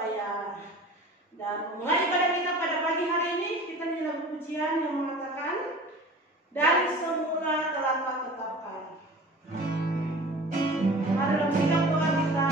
Surabaya. Dan mulai pada kita pada pagi hari ini, kita nyanyi lagu pujian yang mengatakan dari semula telah Kau tetapkan. Mari dalam sikap doa kita.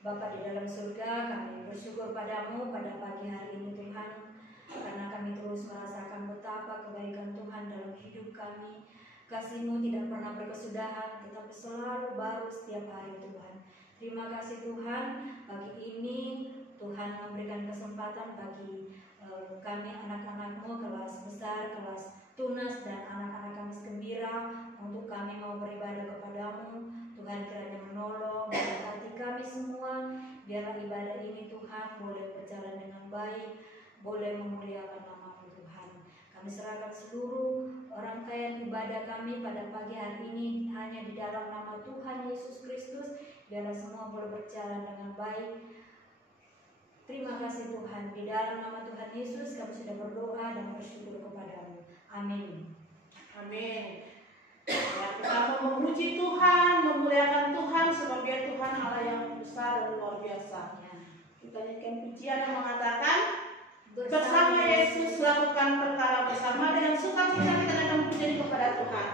Bapa di dalam surga, kami bersyukur padamu pada pagi hari ini Tuhan, karena kami terus merasakan betapa kebaikan Tuhan dalam hidup kami. Kasih-Mu tidak pernah berkesudahan, tetapi selalu baru setiap hari Tuhan. Terima kasih Tuhan, pagi ini Tuhan memberikan kesempatan bagi kami anak-anak-Mu kelas besar, kelas tunas dan anak-anak kami gembira untuk kami mau beribadah kepadamu. Tuhan kiranya menolong, memberkati kami semua. Biarlah ibadah ini Tuhan boleh berjalan dengan baik, boleh memuliakan nama-Mu Tuhan. Kami serahkan seluruh rangkaian ibadah kami pada pagi hari ini hanya di dalam nama Tuhan Yesus Kristus. Biarlah semua boleh berjalan dengan baik. Terima kasih Tuhan. Di dalam nama Tuhan Yesus kami sudah berdoa dan bersyukur kepadamu. Amin. Amin. Ya, kita mau memuji Tuhan, memuliakan Tuhan sebab Dia Tuhan Allah yang besar dan luar biasa. Kita nyanyikan pujian yang mengatakan bersama Yesus lakukan perkara bersama, dengan sukacita kita akan puji kepada Tuhan.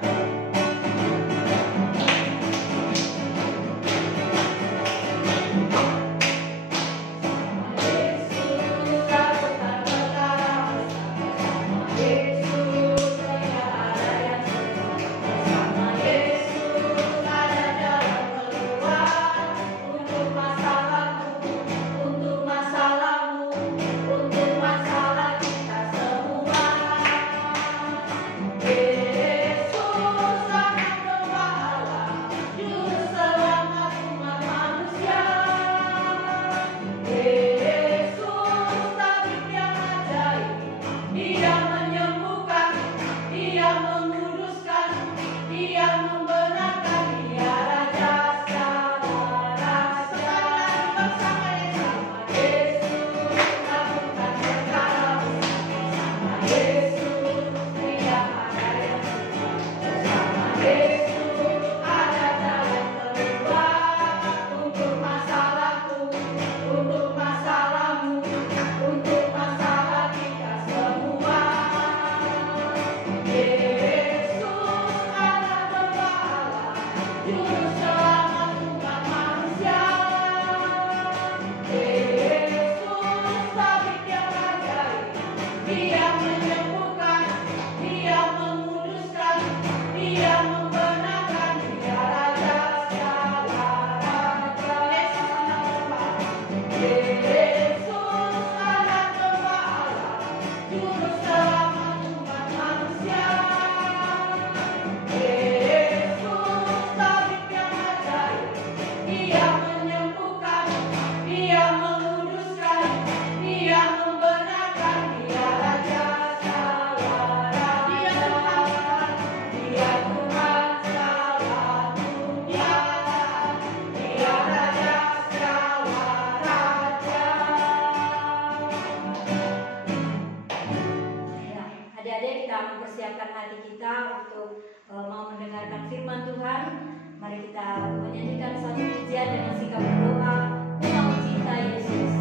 Yesus Mari kita menyanyikan satu pujian dengan sikap berdoa. Ku mau cinta Yesus.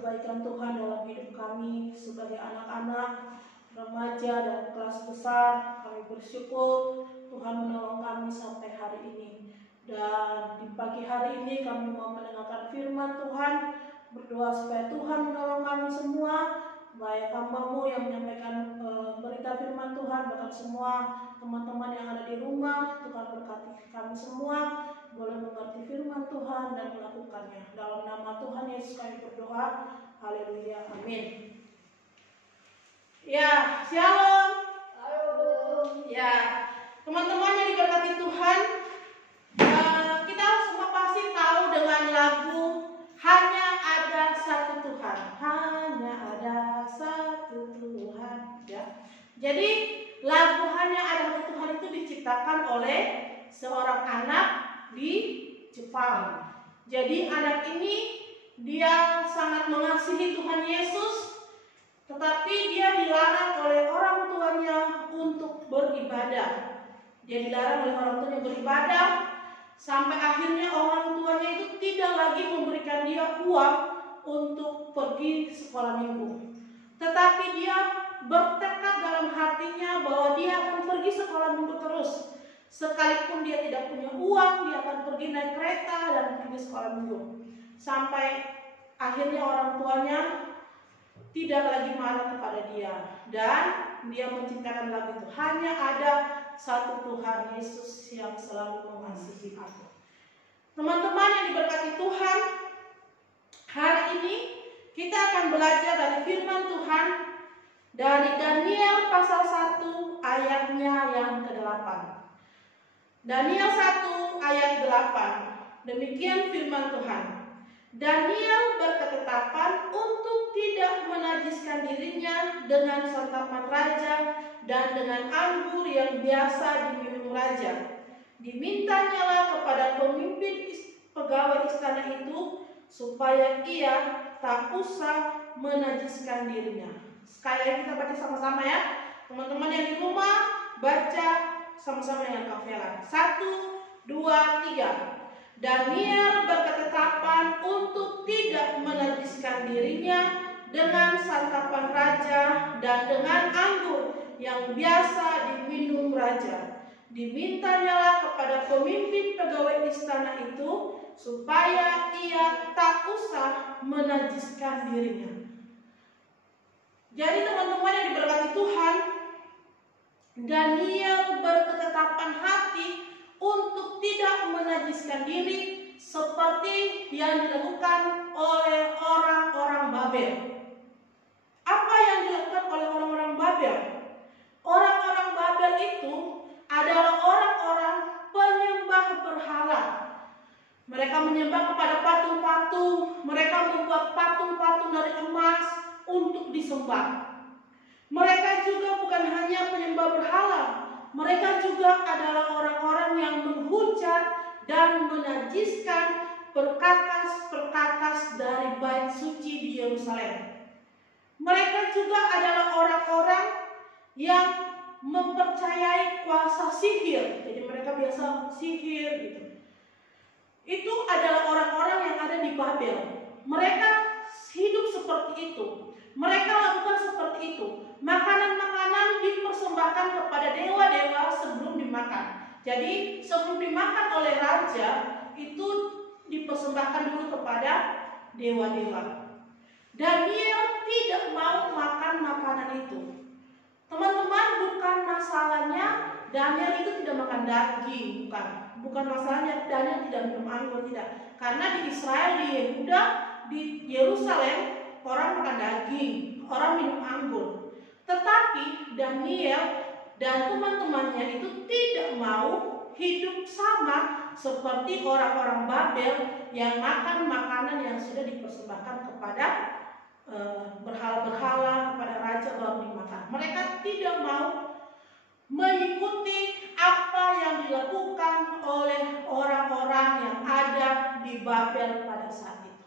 kebaikan Tuhan dalam hidup kami sebagai anak-anak, remaja, dan kelas besar. Kami bersyukur Tuhan menolong kami sampai hari ini. Dan di pagi hari ini kami mau mendengarkan firman Tuhan, berdoa supaya Tuhan menolong kami semua, baik hamba-Mu yang menyampaikan berita firman Tuhan, bahkan semua teman-teman yang ada di rumah. Tuhan berkati kami semua boleh mengerti firman Tuhan dan melakukannya. Dalam nama Tuhan Yesus kami berdoa. Haleluya, amin. Ya, shalom. Ya, teman-teman yang diberkati Tuhan, kita semua pasti tahu dengan lagu Hanya Ada Satu Tuhan. Hanya ada satu Tuhan. Ya. Jadi lagu Hanya Ada Satu Tuhan itu diciptakan oleh seorang anak di Jepang. Jadi anak ini dia sangat mengasihi Tuhan Yesus, tetapi dia dilarang oleh orang tuanya untuk beribadah. Dia dilarang oleh orang tuanya beribadah, sampai akhirnya orang tuanya itu tidak lagi memberikan dia uang untuk pergi sekolah minggu. Tetapi dia bertekad dalam hatinya bahwa dia akan pergi sekolah minggu terus. Sekalipun dia tidak punya uang, dia akan pergi naik kereta dan pergi sekolah minggu. Sampai akhirnya orang tuanya tidak lagi marah kepada dia, dan dia menciptakan lagu itu, hanya ada satu Tuhan Yesus yang selalu mengasihi aku. Teman-teman yang diberkati Tuhan, hari ini kita akan belajar dari firman Tuhan dari Daniel pasal 1 ayatnya yang ke-8. Daniel 1 ayat 8. Demikian firman Tuhan. Daniel berketetapan untuk tidak menajiskan dirinya dengan santapan raja dan dengan anggur yang biasa diminum raja. Dimintanyalah kepada pemimpin pegawai istana itu supaya ia tak usah menajiskan dirinya. Sekali lagi kita baca sama-sama ya. Teman-teman yang di rumah baca sama-sama yang kavelan. 1, 2, 3. Daniel berketetapan untuk tidak menajiskan dirinya dengan santapan raja dan dengan anggur yang biasa diminum raja. Dimintanyalah kepada pemimpin pegawai istana itu supaya ia tak usah menajiskan dirinya. Jadi teman-teman yang diberkati Tuhan, Daniel berketetapan hati untuk tidak menajiskan diri seperti yang dilakukan oleh orang-orang Babel. Apa yang dilakukan oleh orang-orang Babel? Orang-orang Babel itu adalah orang-orang penyembah berhala. Mereka menyembah kepada patung-patung, mereka membuat patung-patung dari emas untuk disembah. Mereka juga bukan hanya penyembah berhala, mereka juga adalah orang-orang yang menghujat dan menajiskan perkakas-perkakas dari bait suci di Yerusalem. Mereka juga adalah orang-orang yang mempercayai kuasa sihir. Jadi mereka biasa sihir gitu. Itu adalah orang-orang yang ada di Babel. Mereka hidup seperti itu. Mereka lakukan seperti itu. Makanan-makanan dipersembahkan kepada dewa-dewa sebelum dimakan. Jadi sebelum dimakan oleh raja, itu dipersembahkan dulu kepada dewa-dewa. Daniel tidak mau makan makanan itu. Teman-teman, bukan masalahnya Daniel itu tidak makan daging, bukan masalahnya Daniel tidak minum anggur, tidak. Karena di Israel, di Yehuda, di Yerusalem orang makan daging, orang minum anggur. Tetapi Daniel dan teman-temannya itu tidak mau hidup sama seperti orang-orang Babel yang makan makanan yang sudah dipersembahkan kepada berhala-berhala, kepada raja baru dimakan. Mereka tidak mau mengikuti apa yang dilakukan oleh orang-orang yang ada di Babel pada saat itu.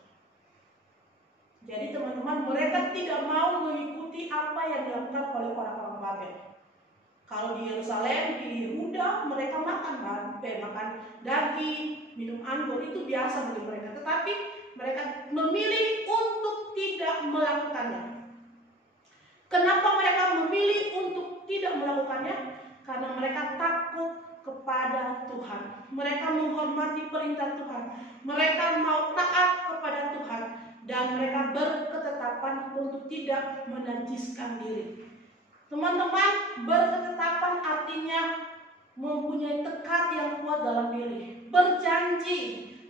Jadi teman-teman, mereka tidak mau mengikuti apa yang dilakukan oleh orang-orang Babel. Kalau di Yerusalem, di Yehuda, mereka makan daging, minum anggur, itu biasa bagi mereka. Tetapi mereka memilih untuk tidak melakukannya. Kenapa mereka memilih untuk tidak melakukannya? Karena mereka takut kepada Tuhan. Mereka menghormati perintah Tuhan. Mereka mau taat kepada Tuhan. Dan mereka berketetapan untuk tidak menajiskan diri. Teman-teman, berketetapan artinya mempunyai tekad yang kuat dalam diri. Berjanji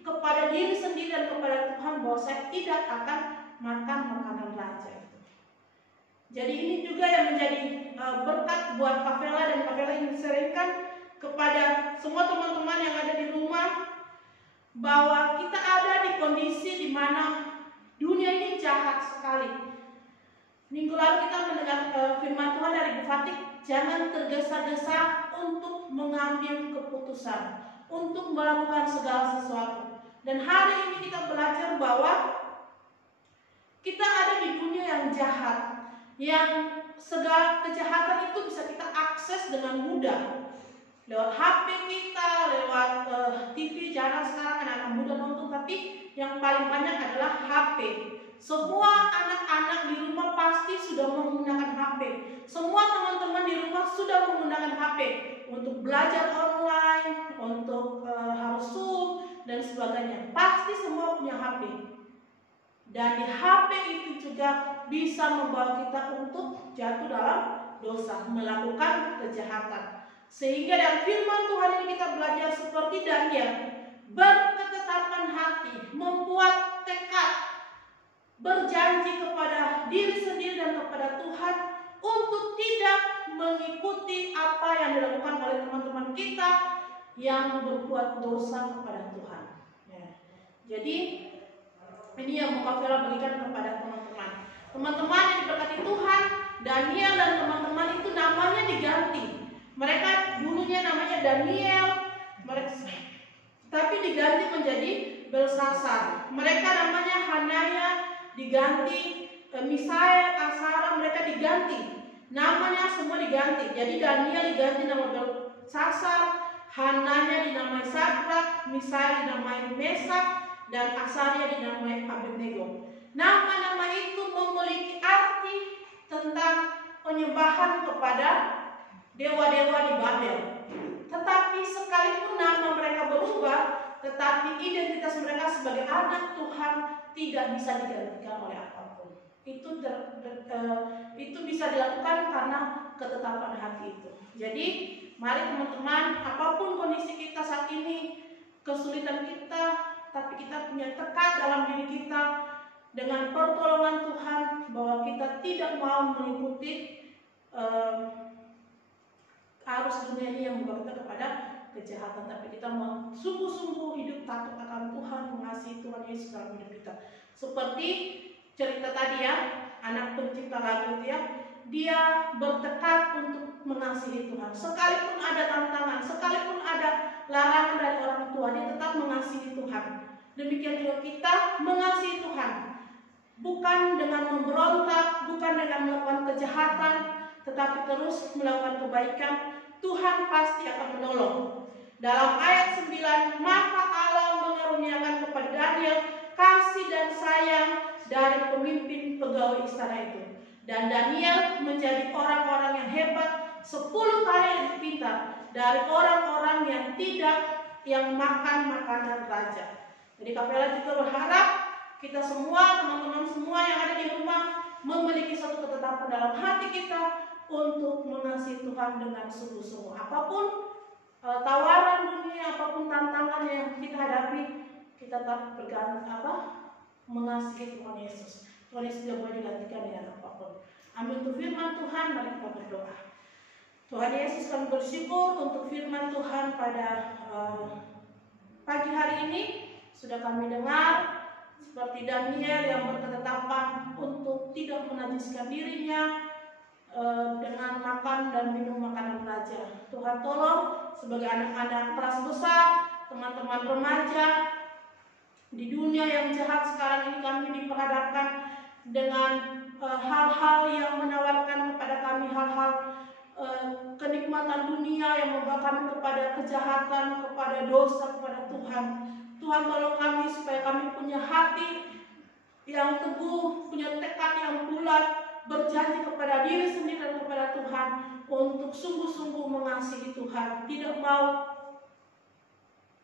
kepada diri sendiri dan kepada Tuhan bahwa saya tidak akan makan makanan raja itu. Jadi ini juga yang menjadi berkat buat Kavela, dan Kavela ingin sharingkan kepada semua teman-teman yang ada di rumah bahwa kita ada di kondisi di mana dunia ini jahat sekali. Minggu lalu kita mendengar firman Tuhan dari Bu Fatik, jangan tergesa-gesa untuk mengambil keputusan, untuk melakukan segala sesuatu. Dan hari ini kita belajar bahwa kita ada di dunia yang jahat, yang segala kejahatan itu bisa kita akses dengan mudah lewat HP kita, lewat TV. Jarang sekarang anak-anak muda nonton, tapi yang paling banyak adalah HP. Semua anak-anak di rumah pasti sudah menggunakan HP. Semua teman-teman di rumah sudah menggunakan HP untuk belajar online, untuk harus Zoom dan sebagainya. Pasti semua punya HP. Dan di HP itu juga bisa membawa kita untuk jatuh dalam dosa, melakukan kejahatan. Sehingga dari firman Tuhan ini kita belajar seperti Daniel, berketetapan hati, membuat tekad, berjanji kepada diri sendiri dan kepada Tuhan untuk tidak mengikuti apa yang dilakukan oleh teman-teman kita yang berbuat dosa kepada Tuhan. Ya. Jadi ini yang mau Kak Vela berikan kepada teman-teman. Teman-teman yang diberkati Tuhan, Daniel dan teman-teman itu namanya diganti. Mereka dulunya namanya Daniel, tapi diganti menjadi Belsasar. Mereka namanya Hanaya diganti, Misael, Asara, mereka diganti. Namanya semua diganti. Jadi Daniel diganti nama Belsasar, Hananya dinamai Sadrak, Misael dinamai Mesak, dan Asaria dinamai Abednego. Nama-nama itu memiliki arti tentang penyembahan kepada dewa-dewa di Babel. Tetapi sekalipun nama mereka berubah, tetapi identitas mereka sebagai anak Tuhan tidak bisa digantikan oleh apapun. Itu bisa dilakukan karena ketetapan hati itu. Jadi mari teman-teman, apapun kondisi kita saat ini, kesulitan kita, tapi kita punya tekad dalam diri kita dengan pertolongan Tuhan bahwa kita tidak mau mengikuti arus dunia ini yang membawa kita kepada kejahatan, tapi kita mau sungguh-sungguh hidup takut akan Tuhan, mengasihi Tuhan Yesus dalam hidup kita. Seperti cerita tadi ya, anak pencipta lagu itu ya, dia bertekad untuk mengasihi Tuhan. Sekalipun ada tantangan, sekalipun ada larangan dari orang tua, dia tetap mengasihi Tuhan. Demikian juga kita mengasihi Tuhan, bukan dengan memberontak, bukan dengan melakukan kejahatan, tetapi terus melakukan kebaikan. Tuhan pasti akan menolong. Dalam ayat 9, maka Allah mengaruniakan kepada Daniel kasih dan sayang dari pemimpin pegawai istana itu. Dan Daniel menjadi orang-orang yang hebat, 10 kali lebih pintar dari orang-orang yang makan makanan raja. Jadi Kak Vela juga berharap kita semua, teman-teman semua yang ada di rumah, memiliki satu ketetapan dalam hati kita untuk mengasihi Tuhan dengan sungguh-sungguh. Apapun tawaran dunia, apapun tantangan yang kita hadapi, kita tetap mengasihi Tuhan Yesus. Tuhan Yesus tidak boleh digantikan dengan apapun. Amin. Untuk firman Tuhan, mari kita berdoa. Tuhan Yesus, kami bersyukur untuk firman Tuhan pada pagi hari ini. Sudah kami dengar seperti Daniel yang berketetapan untuk tidak menajiskan dirinya dengan makan dan minum makanan raja. Tuhan tolong sebagai anak-anak kelas besar, teman-teman remaja di dunia yang jahat sekarang ini, kami diperhadapkan dengan hal-hal yang menawarkan kepada kami hal-hal kenikmatan dunia yang membawa kami kepada kejahatan, kepada dosa, kepada Tuhan. Tuhan tolong kami supaya kami punya hati yang teguh, punya tekad yang bulat, berjanji kepada diri sendiri dan kepada Tuhan untuk sungguh-sungguh mengasihi Tuhan, tidak mau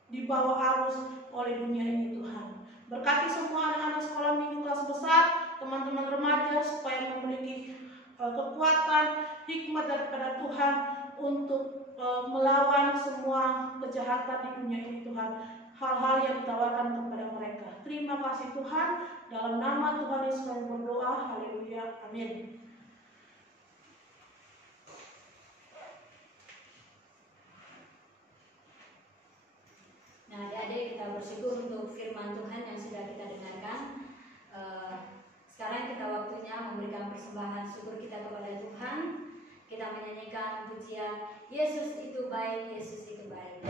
dibawa arus oleh dunia ini. Tuhan berkati semua anak-anak sekolah minggu kelas besar, teman-teman remaja, supaya memiliki kekuatan, hikmat daripada Tuhan untuk melawan semua kejahatan di dunia ini. Tuhan, hal-hal yang ditawarkan kepada mereka. Terima kasih Tuhan, dalam nama Tuhan Yesus kami berdoa. Haleluya, amin. Nah, adik-adik, kita bersyukur untuk firman Tuhan yang sudah kita dengarkan. Sekarang kita waktunya memberikan persembahan syukur kita kepada Tuhan. Kita menyanyikan pujian Yesus itu baik, Yesus itu baik.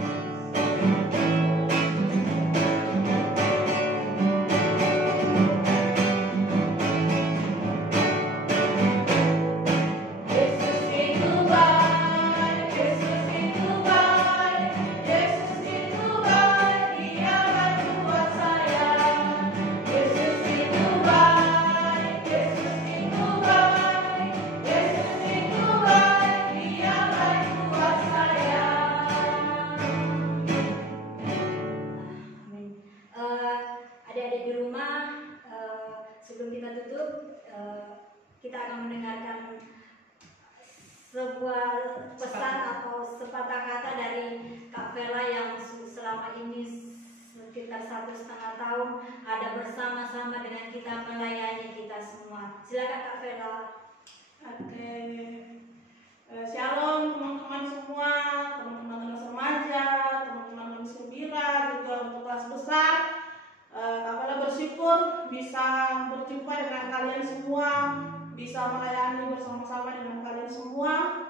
Vela yang selama ini sekitar 1,5 tahun ada bersama-sama dengan kita melayani kita semua. Silakan Kak Vela. Oke. Shalom teman-teman semua, teman-teman kelas remaja, teman-teman kelas gembira, juga untuk kelas besar. Kak Vela bersyukur bisa berjumpa dengan kalian semua, bisa melayani bersama-sama dengan kalian semua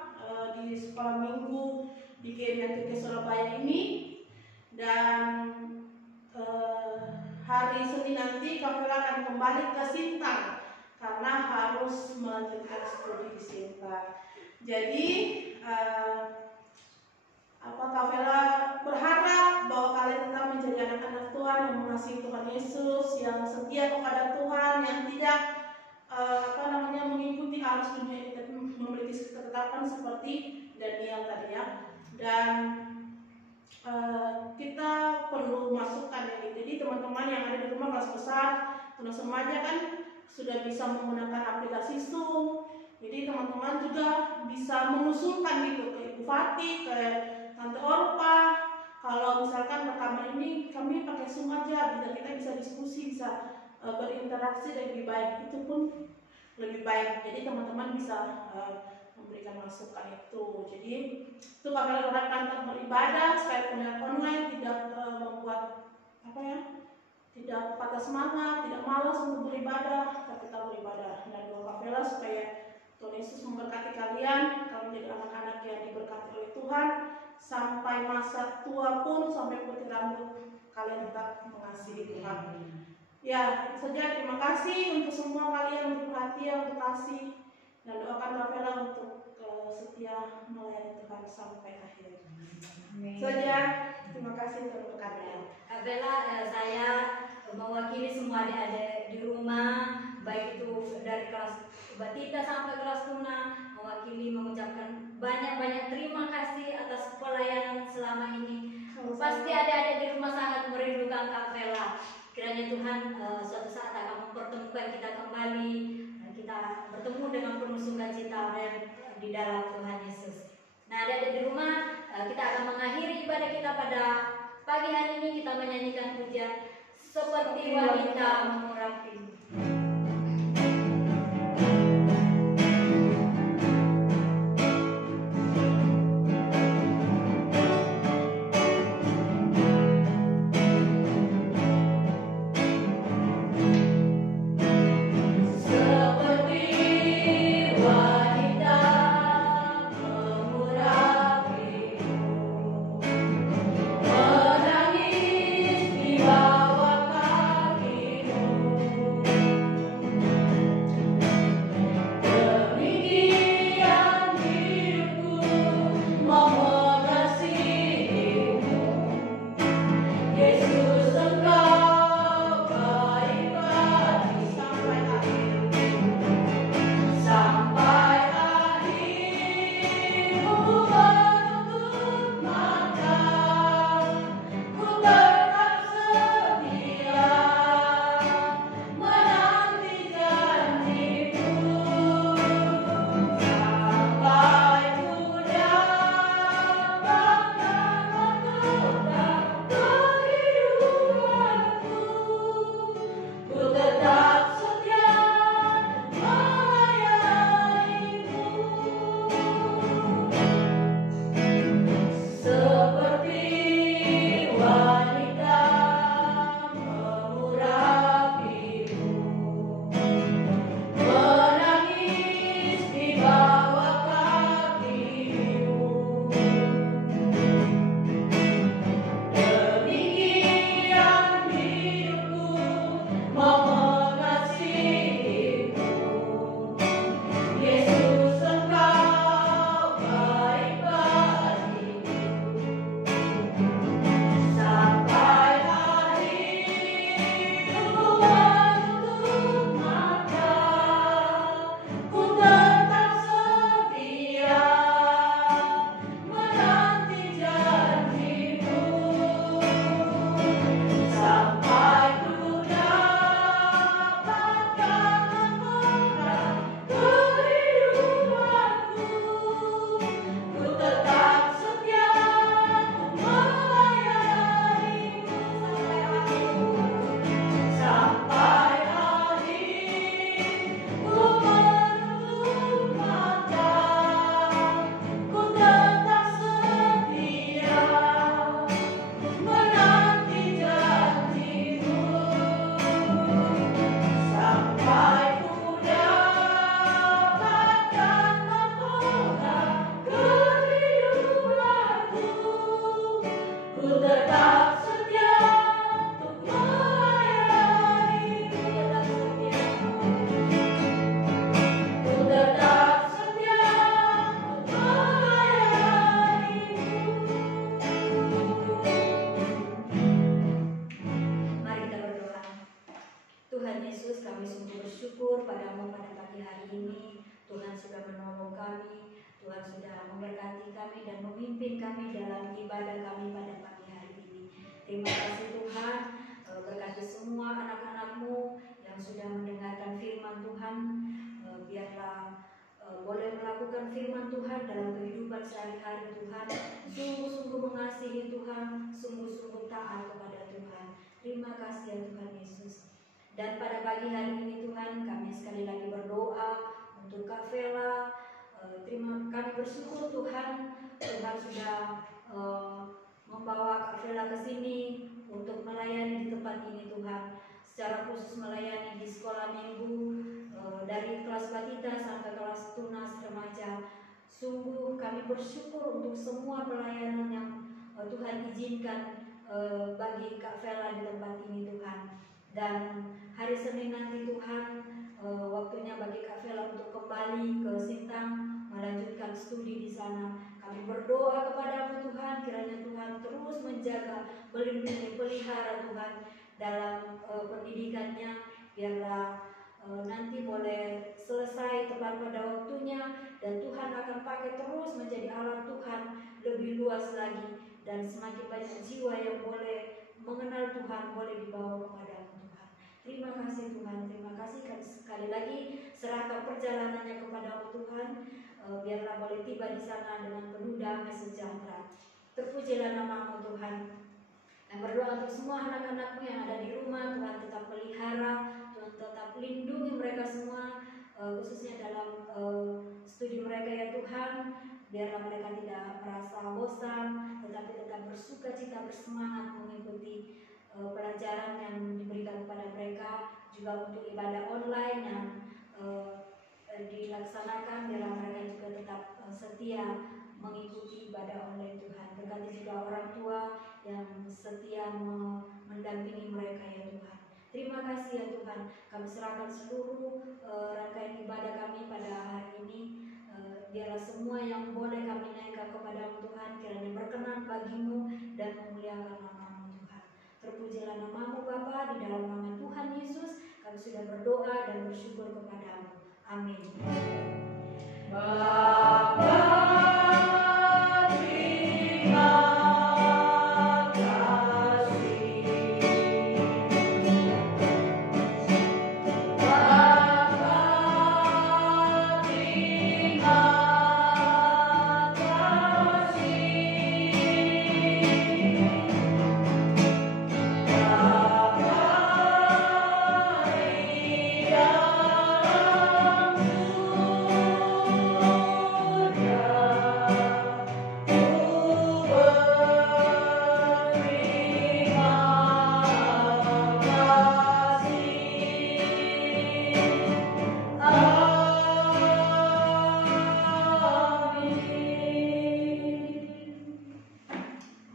di sekolah minggu di GMI Surabaya ini. Dan hari Senin nanti Kak Vela akan kembali ke Sintang karena harus melanjutkan studi di Sintang. Jadi Kak Vela berharap bahwa kalian tetap menjadi anak-anak Tuhan yang mengasihi Tuhan Yesus, yang setia kepada Tuhan, yang tidak mengikuti arus dunia ini, tapi memiliki ketetapan seperti Daniel tadi ya. Dan kita perlu masukkan ini. Jadi teman-teman yang ada di rumah kelas besar, kelas remaja kan sudah bisa menggunakan aplikasi Zoom. Jadi teman-teman juga bisa mengusulkan gitu ke Ibu Fatih, ke Tante Orpa. Kalau misalkan rekaman ini kami pakai Zoom aja, kita bisa diskusi, bisa berinteraksi lebih baik, itu pun lebih baik. Jadi teman-teman bisa memberikan masukan itu. Jadi itu Kak Vela berharap tetap beribadah, sekalipun online tidak membuat tidak patah semangat, tidak malas untuk beribadah, tapi tetap beribadah. Dan doa Kak Vela supaya Tuhan Yesus memberkati kalian menjadi anak-anak yang diberkati oleh Tuhan, sampai masa tua pun, sampai putih rambut kalian tetap mengasihi Tuhan. Ya, itu saja. Terima kasih untuk semua kalian untuk perhatian, untuk kasih, dan doakan Kak Vela untuk setia melayani Tuhan sampai akhir. Saja. Terima kasih untuk berkati. Kak Vela, saya mewakili semua adik-adik di rumah, baik itu dari kelas Batita sampai kelas Tuna, mewakili mengucapkan banyak-banyak terima kasih atas pelayanan selama ini. Pasti adik-adik di rumah sangat merindukan Kak Vela. Kiranya Tuhan suatu saat akan mempertemukan kita kembali, dan kita bertemu dengan penuh sukacita di dalam Tuhan Yesus. Nah, adik-adik di rumah, kita akan mengakhiri ibadah kita pada pagi hari ini. Kita menyanyikan pujian Seperti Wanita Mengurapi. Menangis di bawah kakimu. tetap setia untuk melayani, ku tetap setia untuk melayani. Mari kita berdoa. Tuhan Yesus, kami sungguh bersyukur padamu pada pagi hari ini. Tuhan sudah menolong kami, Tuhan sudah memberkati kami dan memimpin kami dalam ibadah kami pada pagi hari ini. Terima kasih Tuhan, berkati semua anak-anak-Mu yang sudah mendengarkan firman Tuhan. Biarlah boleh melakukan firman Tuhan dalam kehidupan sehari-hari Tuhan. Sungguh-sungguh mengasihi Tuhan, sungguh-sungguh taat kepada Tuhan. Terima kasih ya Tuhan Yesus. Dan pada pagi hari ini Tuhan, kami sekali lagi berdoa untuk Kak Vela. Kami bersyukur Tuhan, Tuhan sudah membawa Kak Vela ke sini untuk melayani di tempat ini Tuhan. Secara khusus melayani di sekolah minggu, dari kelas batita sampai kelas tunas remaja. Sungguh kami bersyukur untuk semua pelayanan yang Tuhan izinkan bagi Kak Vela di tempat ini Tuhan. Dan hari Senin nanti Tuhan, waktunya bagi Kak Vela untuk kembali ke Sintang melanjutkan studi di sana. Kami berdoa kepada-Mu Tuhan, kiranya Tuhan terus menjaga, melindungi, pelihara Tuhan dalam pendidikannya. Biarlah nanti boleh selesai tepat pada waktunya, dan Tuhan akan pakai terus menjadi alat Tuhan lebih luas lagi, dan semakin banyak jiwa yang boleh mengenal Tuhan, boleh dibawa kepada-Mu Tuhan. Terima kasih Tuhan, terima kasih sekali lagi. Serahkan perjalanannya kepada-Mu Tuhan, biarlah boleh tiba di sana dengan penuh damai sejahtera. Terpujilah nama-Mu Tuhan. Dan berdoa untuk semua anak-anak-Mu yang ada di rumah, Tuhan tetap pelihara, Tuhan tetap lindungi mereka semua, khususnya dalam studi mereka ya Tuhan. Biarlah mereka tidak merasa bosan, tetapi tetap bersuka cita, bersemangat mengikuti pelajaran yang diberikan kepada mereka. Juga untuk ibadah online yang dilaksanakan, biarlah mereka juga tetap setia mengikuti ibadah online Tuhan. Berkati juga orang tua yang setia mendampingi mereka ya Tuhan. Terima kasih ya Tuhan. Kami serahkan seluruh rangkaian ibadah kami pada hari ini. Biarlah semua yang boleh kami naikkan kepada-Mu Tuhan kiranya berkenan bagi-Mu dan memuliakan nama-Mu Tuhan. Terpujilah nama-Mu Bapa, di dalam nama Tuhan Yesus kami sudah berdoa dan bersyukur kepada-Mu. Amin. Bapa, terima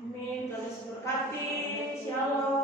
Amin. Tuhan Yesus berkati. Shalom.